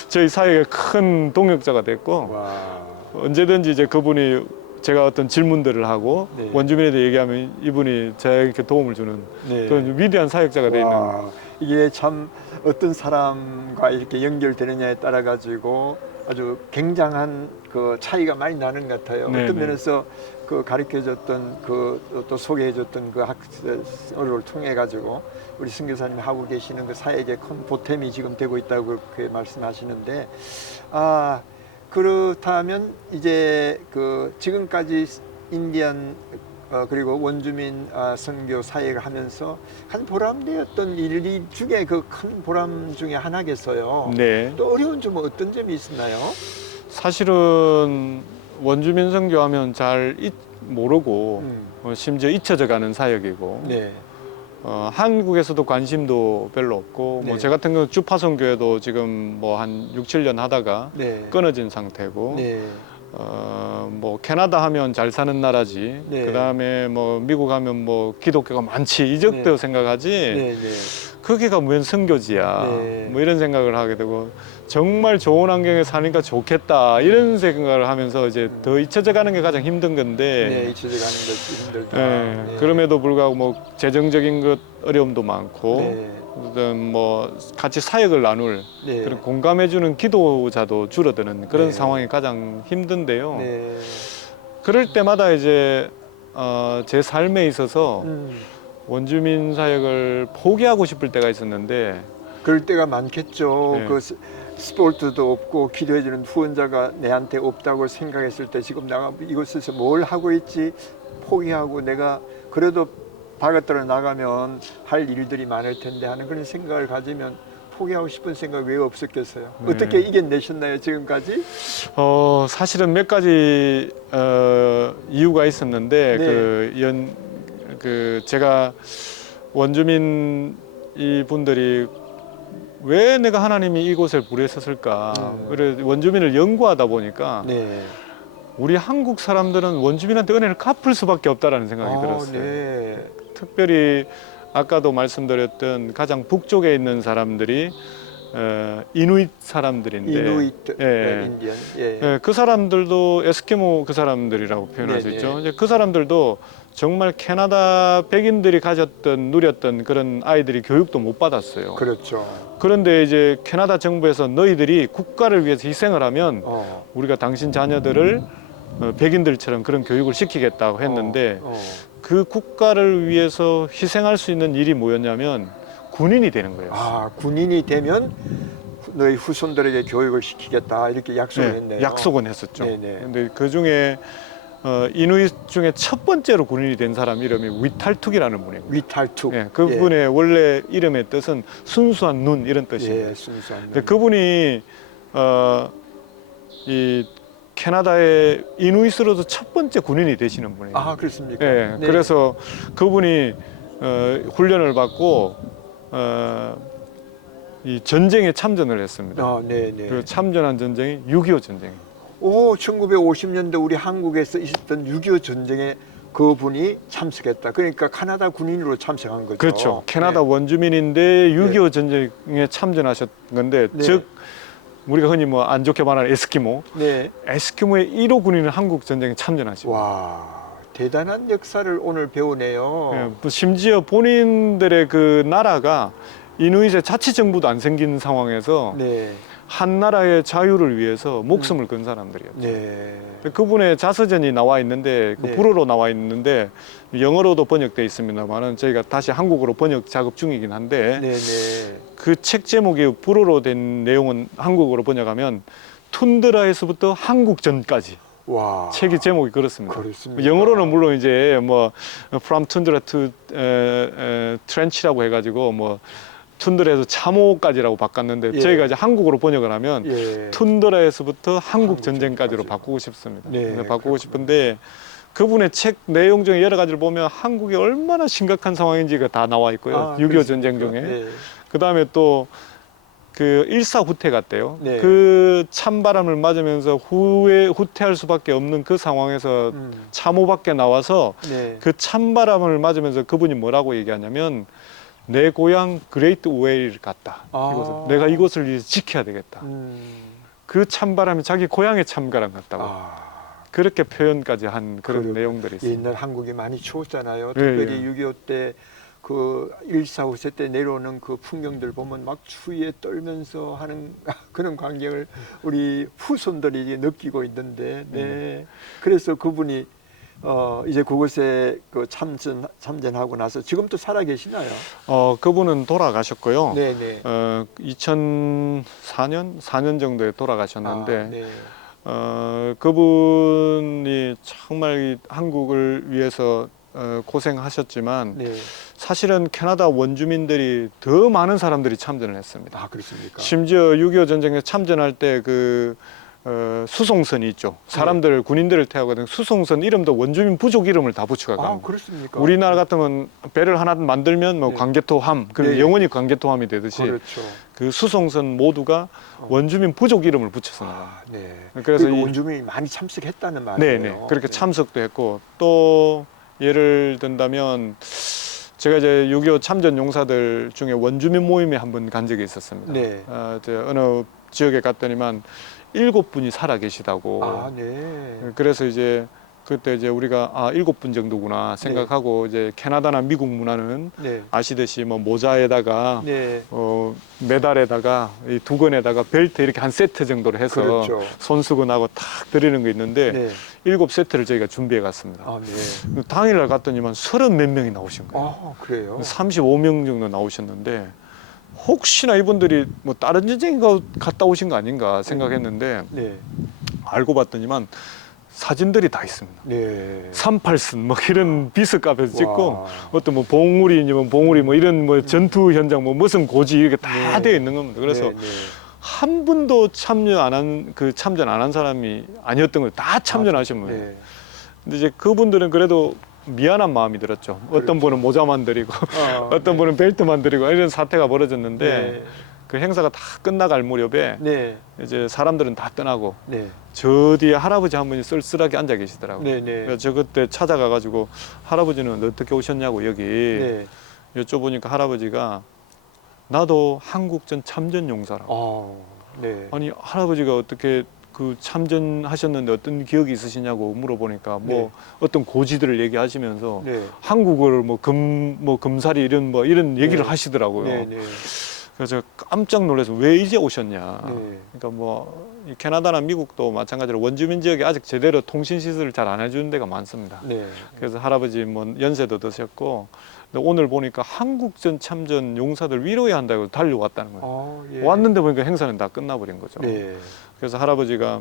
저희 사역의 큰 동역자가 됐고 와. 언제든지 이제 그분이 제가 어떤 질문들을 하고 네. 원주민에 대해 얘기하면 이분이 저에게 도움을 주는 네. 그런 위대한 사역자가 되어 있는. 와, 이게 참 어떤 사람과 이렇게 연결되느냐에 따라 가지고 아주 굉장한 그 차이가 많이 나는 것 같아요. 네, 어떤 네. 면에서 그 가르쳐줬던 또 소개해줬던 그 학설을 통해 가지고 우리 선교사님이 하고 계시는 그 사역의 큰 보탬이 지금 되고 있다고 그렇게 말씀하시는데 그렇다면 이제 그 지금까지 인디안 그리고 원주민 선교 사역을 하면서 한 보람되었던 일 중에 그 큰 보람 중에 하나겠어요. 네. 또 어려운 점은 어떤 점이 있나요? 사실은 원주민 선교하면 잘 모르고 심지어 잊혀져 가는 사역이고 네. 한국에서도 관심도 별로 없고 네. 뭐 제 같은 경우 주파 선교회도 지금 뭐 한 6, 7년 하다가 네. 끊어진 상태고 네. 뭐 캐나다 하면 잘 사는 나라지. 네. 그다음에 뭐 미국 하면 뭐 기독교가 많지 이 정도 네. 생각하지. 네. 네. 거기가 웬 선교지야. 네. 뭐 이런 생각을 하게 되고 정말 좋은 환경에 사니까 좋겠다 이런 생각을 하면서 이제 더 잊혀져 가는 게 가장 힘든 건데. 네, 잊혀져 가는 것이 힘들다. 네. 네. 그럼에도 불구하고 뭐 재정적인 것 어려움도 많고. 네. 뭐 같이 사역을 나눌 네. 그런 공감해주는 기도자도 줄어드는 그런 네. 상황이 가장 힘든데요. 네. 그럴 때마다 이제 제 삶에 있어서 원주민 사역을 포기하고 싶을 때가 있었는데 그럴 때가 많겠죠. 네. 그 스포츠도 없고 기도해주는 후원자가 내한테 없다고 생각했을 때 지금 내가 이곳에서 뭘 하고 있지 포기하고 내가 그래도 바깥으로 나가면 할 일들이 많을 텐데 하는 그런 생각을 가지면 포기하고 싶은 생각 왜 없었겠어요? 네. 어떻게 이겨내셨나요 지금까지? 사실은 몇 가지 이유가 있었는데 네. 제가 원주민 이 분들이 왜 내가 하나님이 이곳을 부르셨을까? 그래 원주민을 연구하다 보니까 네. 우리 한국 사람들은 원주민한테 은혜를 갚을 수밖에 없다라는 생각이 들었어요. 네. 특별히 아까도 말씀드렸던 가장 북쪽에 있는 사람들이 이누잇 사람들인데 이누이트, 예. 인디언. 예. 예, 그 사람들도 에스키모 그 사람들이라고 표현할 수 네네. 있죠. 이제 그 사람들도 정말 캐나다 백인들이 누렸던 그런 아이들이 교육도 못 받았어요. 그렇죠. 그런데 이제 캐나다 정부에서 너희들이 국가를 위해서 희생을 하면 우리가 당신 자녀들을 백인들처럼 그런 교육을 시키겠다고 했는데 그 국가를 위해서 희생할 수 있는 일이 뭐였냐면 군인이 되는 거예요. 군인이 되면 너희 후손들에게 교육을 시키겠다 이렇게 약속을 했네요. 약속은 했었죠. 네네. 근데 그 중에 이누잇 중에 첫 번째로 군인이 된 사람 이름이 위탈툭이라는 분이에요. 위탈툭. 예, 그분의 원래 이름의 뜻은 순수한 눈 이런 뜻입니다. 예, 순수한. 근데 그분이 이 캐나다의 이누이스로도 첫 번째 군인이 되시는 분이에요. 아, 그렇습니까? 예, 네. 그래서 그분이 훈련을 받고 이 전쟁에 참전을 했습니다. 아, 네, 네. 그 참전한 전쟁이 6.25 전쟁이에요. 오, 1950년대 우리 한국에서 있었던 6.25 전쟁에 그분이 참석했다. 그러니까 카나다 군인으로 참석한 거죠. 그렇죠. 캐나다 네. 원주민인데 6.25 전쟁에 참전하셨 건데, 네. 즉 우리가 흔히 뭐 안 좋게 말하는 에스키모, 네. 에스키모의 1호 군인은 한국 전쟁에 참전하십니다. 와, 대단한 역사를 오늘 배우네요. 예, 또 심지어 본인들의 그 나라가 이누이트의 자치정부도 안 생긴 상황에서 네. 한 나라의 자유를 위해서 목숨을 건 사람들이었죠. 네. 그분의 자서전이 나와 있는데, 그 네. 불어로 나와 있는데 영어로도 번역되어 있습니다만은 저희가 다시 한국어로 번역 작업 중이긴 한데, 네, 네. 그 책 제목이 불어로 된 내용은 한국어로 번역하면 툰드라에서부터 한국전까지. 와. 책의 제목이 그렇습니다. 그렇습니까? 영어로는 물론 이제 뭐 From Tundra to Trench라고 해가지고 뭐 툰드라에서 참호까지라고 바꿨는데, 예. 저희가 이제 한국어로 번역을 하면 예. 툰드라에서부터 한국 전쟁까지로 전쟁까지. 바꾸고 싶습니다. 네, 근데 바꾸고 그렇구나. 싶은데 그분의 책 내용 중에 여러 가지를 보면 한국이 얼마나 심각한 상황인지가 다 나와 있고요. 아, 6.25 전쟁 중에. 네. 그 다음에 또 그 일사후퇴 같대요. 네. 그 찬바람을 맞으면서 후퇴할 수밖에 없는 그 상황에서 참호 밖에 나와서 네. 그 찬바람을 맞으면서 그분이 뭐라고 얘기하냐면, 내 고향 그레이트 우웨이를 갔다. 아. 이곳을, 내가 이곳을 이제 지켜야 되겠다. 그 찬바람이 자기 고향의 찬바람 같다고. 아. 그렇게 표현까지 한 그런 그렇- 내용들이 있습니다. 옛날 한국이 많이 추웠잖아요. 예, 특별히 예. 6.25 때 그 1.4 때 내려오는 그 풍경들 보면 막 추위에 떨면서 하는 그런 광경을 우리 후손들이 이제 느끼고 있는데, 네. 그래서 그분이 이제 그곳에 그 참전하고 나서 지금 또 살아 계시나요? 그분은 돌아가셨고요. 네네. 4년 정도에 돌아가셨는데, 아, 네. 그분이 정말 이 한국을 위해서 고생하셨지만, 네. 사실은 캐나다 원주민들이 더 많은 사람들이 참전을 했습니다. 아, 그렇습니까? 심지어 6.25 전쟁에 참전할 때 그 수송선이 있죠. 사람들, 군인들을 태우거든. 수송선 이름도 원주민 부족 이름을 다 붙여가 아, 갑니다. 그렇습니까? 우리나라 같으면 배를 하나 만들면 뭐 네. 광개토함, 그리고 네. 영원히 광개토함이 되듯이 그렇죠. 그 수송선 모두가 어. 원주민 부족 이름을 붙여서 나가요. 아, 네. 그래서 그래서 이- 원주민이 많이 참석했다는 말이에요. 네네. 그렇게 네. 참석도 했고, 또 예를 든다면 제가 이제 6.25 참전 용사들 중에 원주민 모임에 한번 간 적이 있었습니다. 네. 어느 지역에 갔더니만 7분이 살아 계시다고. 아, 네. 그래서 이제 그때 이제 우리가 7분 정도구나 생각하고, 이제 캐나다나 미국 문화는 네. 아시듯이 뭐 모자에다가 네. 메달에다가 이 두건에다가 벨트 이렇게 한 세트 정도로 해서 그렇죠. 손수건하고 탁 드리는 게 있는데, 네. 7세트를 저희가 준비해 갔습니다. 아, 네. 당일날 갔더니만 30 몇 명이 나오신 거예요. 아, 그래요? 35명 정도 나오셨는데, 혹시나 이분들이 뭐 다른 전쟁 갔다 오신 거 아닌가 생각했는데, 네. 알고 봤더니만 사진들이 다 있습니다. 네. 38승 뭐 이런 비스값에서 찍고, 와. 어떤 뭐 봉우리니면 봉우리 뭐 이런 뭐 전투 현장 뭐 무슨 고지 이렇게 다 네. 되어 있는 겁니다. 그래서 네, 네. 한 분도 참전 안 한 사람이 아니었던 거예요. 다 참전하신 거예요. 네. 근데 이제 그분들은 그래도 미안한 마음이 들었죠. 어떤 분은 모자만 드리고 어떤 분은 벨트만 드리고 이런 사태가 벌어졌는데, 네. 그 행사가 다 끝나갈 무렵에 네. 이제 사람들은 다 떠나고 네. 저 뒤에 할아버지 한 분이 쓸쓸하게 앉아 계시더라고요. 네. 네. 그래서 저 그때 찾아가 가지고 할아버지는 어떻게 오셨냐고 여기 네. 여쭤보니까 할아버지가 나도 한국전 참전 용사라고. 네. 아니 할아버지가 어떻게 그 참전하셨는데 어떤 기억이 있으시냐고 물어보니까 뭐 네. 어떤 고지들을 얘기하시면서 네. 한국어를 뭐 금사리 이런 얘기를 네. 하시더라고요. 네. 네. 그래서 제가 깜짝 놀라서 왜 이제 오셨냐. 네. 그러니까 뭐 이 캐나다나 미국도 마찬가지로 원주민 지역에 아직 제대로 통신 시설을 잘 안 해주는 데가 많습니다. 네. 그래서 할아버지 뭐 연세도 드셨고, 근데 오늘 보니까 한국전 참전 용사들 위로해야 한다고 달려왔다는 거예요. 예. 왔는데 보니까 행사는 다 끝나버린 거죠. 네. 그래서 할아버지가,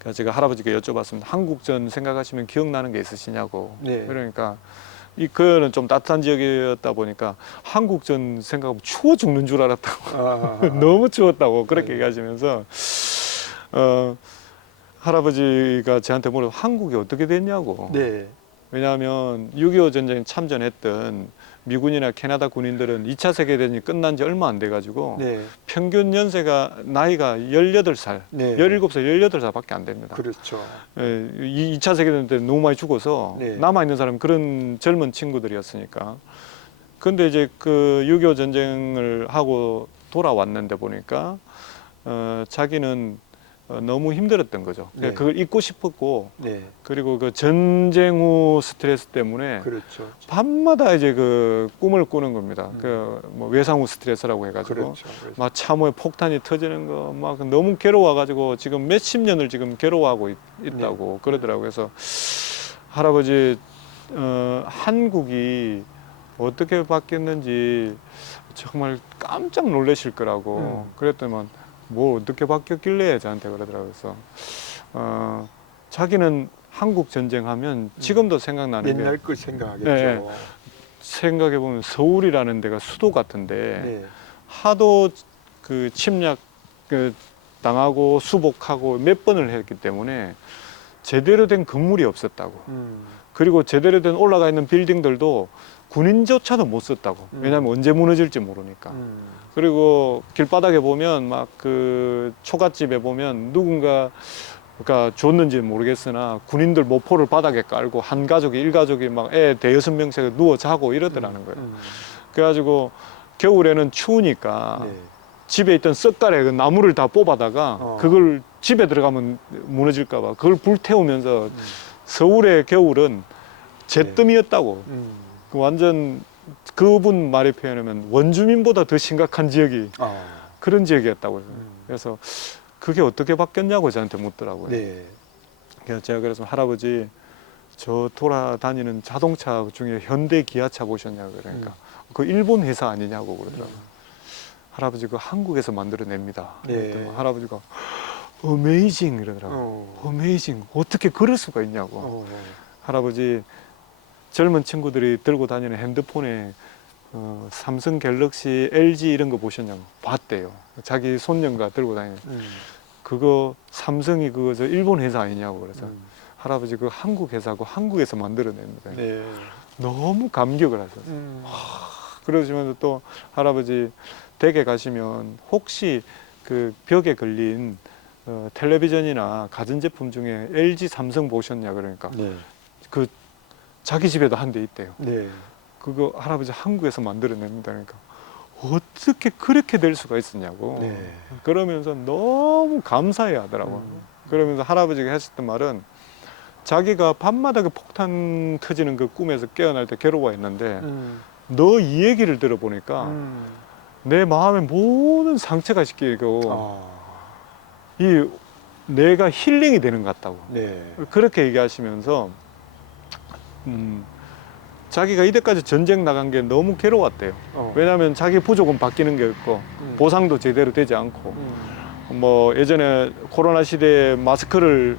그래서 제가 할아버지께 여쭤봤습니다. 한국전 생각하시면 기억나는 게 있으시냐고. 네. 그러니까 그거는 좀 따뜻한 지역이었다 보니까 한국전 생각하면 추워 죽는 줄 알았다고. 아. 너무 추웠다고 그렇게 네. 얘기하시면서 할아버지가 저한테 물어 한국이 어떻게 됐냐고. 네. 왜냐하면 6.25 전쟁에 참전했던 미군이나 캐나다 군인들은 2차 세계대전이 끝난 지 얼마 안 돼가지고 네. 평균 나이가 18살, 네. 17살, 18살밖에 안 됩니다. 그렇죠. 2차 세계대전 때 너무 많이 죽어서 네. 남아있는 사람은 그런 젊은 친구들이었으니까. 근데 이제 그 6.25 전쟁을 하고 돌아왔는데 보니까 자기는 너무 힘들었던 거죠. 네. 그걸 잊고 싶었고, 네. 그리고 그 전쟁 후 스트레스 때문에 그렇죠. 밤마다 이제 그 꿈을 꾸는 겁니다. 그 뭐 외상 후 스트레스라고 해가지고 그렇죠. 막 참호에 폭탄이 터지는 거 막 너무 괴로워가지고 지금 몇십 년을 지금 괴로워하고 있다고 그러더라고요. 그래서 할아버지 한국이 어떻게 바뀌었는지 정말 깜짝 놀라실 거라고 그랬더니만 뭐 어떻게 바뀌었길래 저한테 그러더라고요. 그래서 자기는 한국 전쟁하면 지금도 생각나는 옛날 게 그 생각하겠죠. 네. 생각해 보면 서울이라는 데가 수도 같은데 네. 하도 그 침략 당하고 수복하고 몇 번을 했기 때문에 제대로 된 건물이 없었다고. 그리고 제대로 된 올라가 있는 빌딩들도 군인조차도 못 썼다고. 왜냐하면 언제 무너질지 모르니까. 그리고 길바닥에 보면 막 그 초가집에 보면 누군가가 줬는지 모르겠으나 군인들 모포를 바닥에 깔고 한 가족이 일가족이 막 애 대여섯 명씩 누워 자고 이러더라는 거예요. 그래가지고 겨울에는 추우니까 네. 집에 있던 썩갈에 그 나무를 다 뽑아다가 그걸 집에 들어가면 무너질까봐 그걸 불태우면서 서울의 겨울은 잿더미였다고. 그 완전 그분 말에 표현하면 원주민보다 더 심각한 지역이 그런 지역이었다고. 그래서 그게 어떻게 바뀌었냐고 저한테 묻더라고요. 네. 그래서 제가 그래서 할아버지 저 돌아다니는 자동차 중에 현대 기아차 보셨냐고 그러니까 그 일본 회사 아니냐고 그러더라고요. 할아버지 그 한국에서 만들어냅니다. 네. 할아버지가 어메이징 이러더라고요. 어메이징 어떻게 그럴 수가 있냐고. 할아버지 젊은 친구들이 들고 다니는 핸드폰에 삼성 갤럭시 LG 이런 거 보셨냐고 봤대요. 자기 손녀가 들고 다니는 그거 삼성이 그거 저 일본 회사 아니냐고 그래서 할아버지 그 한국 회사고 한국에서 만들어냅니다. 네. 너무 감격을 하셨어요. 그러시면서 또 할아버지 댁에 가시면 혹시 그 벽에 걸린 텔레비전이나 가전제품 중에 LG 삼성 보셨냐 그러니까 네. 그 자기 집에도 한 대 있대요. 네. 그거 할아버지 한국에서 만들어냅니다. 그러니까 어떻게 그렇게 될 수가 있었냐고. 네. 그러면서 너무 감사해 하더라고요. 그러면서 할아버지가 했었던 말은 자기가 밤마다 그 폭탄 터지는 그 꿈에서 깨어날 때 괴로워했는데 너 이 얘기를 들어보니까 내 마음에 모든 상처가 씻기고 이 내가 힐링이 되는 것 같다고. 네. 그렇게 얘기하시면서 자기가 이때까지 전쟁 나간 게 너무 괴로웠대요. 왜냐하면 자기 부족은 바뀌는 게 없고 보상도 제대로 되지 않고 뭐 예전에 코로나 시대에 마스크를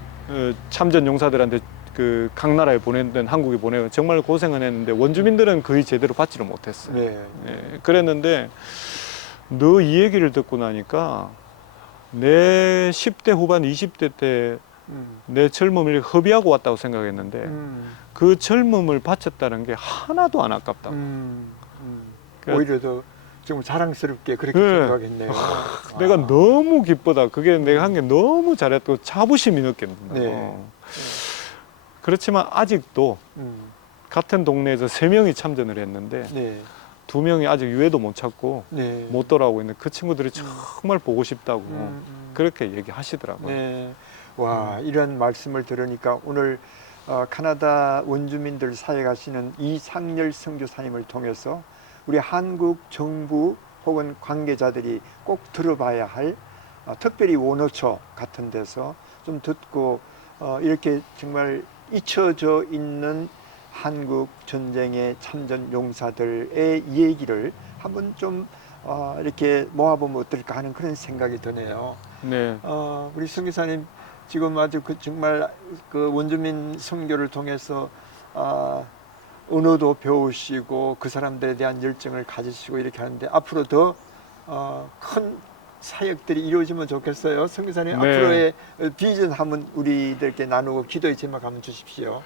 참전 용사들한테 그 각 나라에 보냈던 한국에 보내고 정말 고생은 했는데 원주민들은 거의 제대로 받지를 못했어요. 네. 예, 그랬는데 너 이 얘기를 듣고 나니까 내 10대 후반 20대 때 내 젊음을 허비하고 왔다고 생각했는데 그 젊음을 바쳤다는 게 하나도 안 아깝다고. 오히려 더 좀 자랑스럽게 그렇게 네. 생각했네요. 내가 너무 기쁘다. 그게 내가 한 게 너무 잘했고 자부심이 느껴진다고. 네. 그렇지만 아직도 같은 동네에서 3명이 참전을 했는데 네. 2명이 아직 유해도 못 찾고 네. 못 돌아오고 있는 그 친구들이 정말 보고 싶다고 그렇게 얘기하시더라고요. 네. 와, 이런 말씀을 들으니까 오늘 카나다 원주민들 사회 가시는 이상열 선교사님을 통해서 우리 한국 정부 혹은 관계자들이 꼭 들어봐야 할 특별히 원어초 같은 데서 좀 듣고 이렇게 정말 잊혀져 있는 한국 전쟁의 참전 용사들의 얘기를 한번 좀 이렇게 모아보면 어떨까 하는 그런 생각이 드네요. 네. 우리 선교사님 지금 아주 정말 그 원주민 선교를 통해서 언어도 배우시고 그 사람들에 대한 열정을 가지시고 이렇게 하는데 앞으로 더 큰 사역들이 이루어지면 좋겠어요. 선교사님 네. 앞으로의 비전 한번 우리들께 나누고 기도의 제목 한번 주십시오.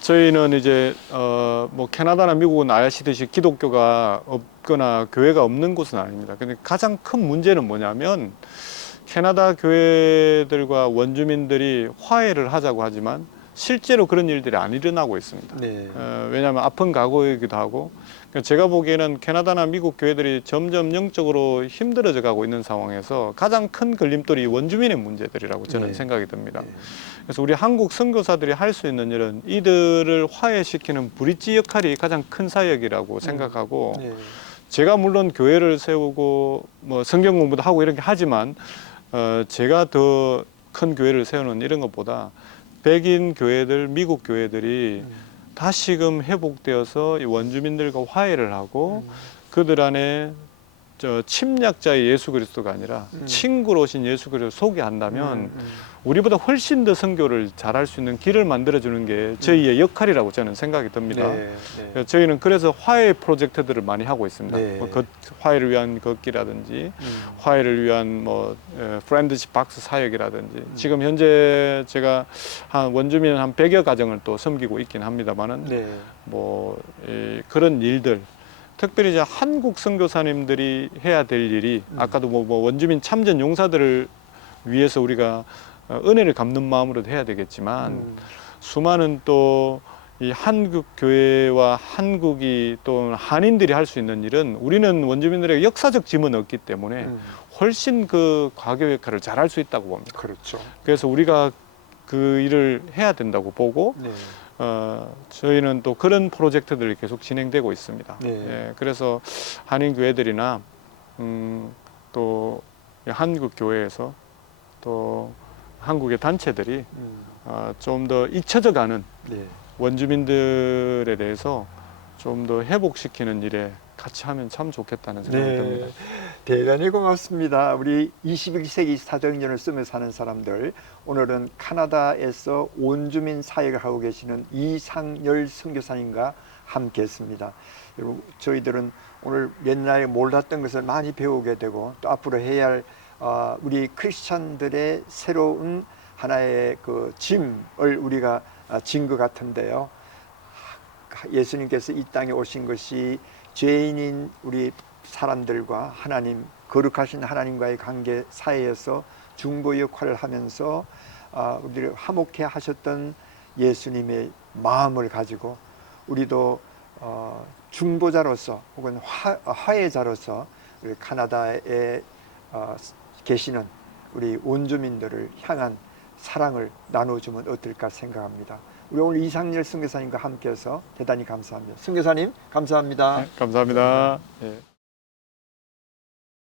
저희는 이제 뭐 캐나다나 미국은 아시듯이 기독교가 없거나 교회가 없는 곳은 아닙니다. 근데 가장 큰 문제는 뭐냐면 캐나다 교회들과 원주민들이 화해를 하자고 하지만 실제로 그런 일들이 안 일어나고 있습니다. 네. 왜냐하면 아픈 과거이기도 하고, 그러니까 제가 보기에는 캐나다나 미국 교회들이 점점 영적으로 힘들어져 가고 있는 상황에서 가장 큰 걸림돌이 원주민의 문제들이라고 저는 네. 생각이 듭니다. 네. 그래서 우리 한국 선교사들이 할 수 있는 일은 이들을 화해시키는 브릿지 역할이 가장 큰 사역이라고 생각하고, 네. 제가 물론 교회를 세우고 뭐 성경 공부도 하고 이렇게 하지만 제가 더 큰 교회를 세우는 이런 것보다 백인 교회들, 미국 교회들이 다시금 회복되어서 이 원주민들과 화해를 하고 그들 안에 침략자의 예수 그리스도가 아니라 친구로 오신 예수 그리스도를 소개한다면 우리보다 훨씬 더 선교를 잘할 수 있는 길을 만들어주는 게 저희의 역할이라고 저는 생각이 듭니다. 네. 네. 저희는 그래서 화해 프로젝트들을 많이 하고 있습니다. 네. 뭐 화해를 위한 걷기라든지 화해를 위한 뭐 프렌드십 박스 사역이라든지 지금 현재 제가 한 원주민 한 100여 가정을 또 섬기고 있긴 합니다만은 네. 뭐 그런 일들, 특별히 이제 한국 선교사님들이 해야 될 일이 아까도 뭐 원주민 참전 용사들을 위해서 우리가 은혜를 갚는 마음으로 해야 되겠지만 수많은 또 이 한국 교회와 한국이 또 한인들이 할 수 있는 일은 우리는 원주민들에게 역사적 지문이 없기 때문에 훨씬 그 과교 역할을 잘할 수 있다고 봅니다. 그렇죠. 그래서 우리가 그 일을 해야 된다고 보고 네. 저희는 또 그런 프로젝트들이 계속 진행되고 있습니다. 네. 예, 그래서 한인 교회들이나 또 한국 교회에서 또 한국의 단체들이 좀 더 잊혀져가는 네. 원주민들에 대해서 좀 더 회복시키는 일에 같이 하면 참 좋겠다는 생각이 듭니다. 대단히 고맙습니다. 우리 21세기 사정전을 쓰며 사는 사람들, 오늘은 캐나다에서 원주민 사역을 하고 계시는 이상열 선교사님과 함께했습니다. 여러분, 저희들은 오늘 옛날에 몰랐던 것을 많이 배우게 되고 또 앞으로 해야 할 우리 크리스찬들의 새로운 하나의 그 짐을 우리가 진 것 같은데요. 예수님께서 이 땅에 오신 것이 죄인인 우리 사람들과 하나님, 거룩하신 하나님과의 관계 사이에서 중보 역할을 하면서 우리를 화목해 하셨던 예수님의 마음을 가지고 우리도 중보자로서 혹은 화해자로서 우리 캐나다에 계시는 우리 원주민들을 향한 사랑을 나눠주면 어떨까 생각합니다. 우리 오늘 이상열 선교사님과 함께해서 대단히 감사합니다. 선교사님 감사합니다. 네, 감사합니다. 예.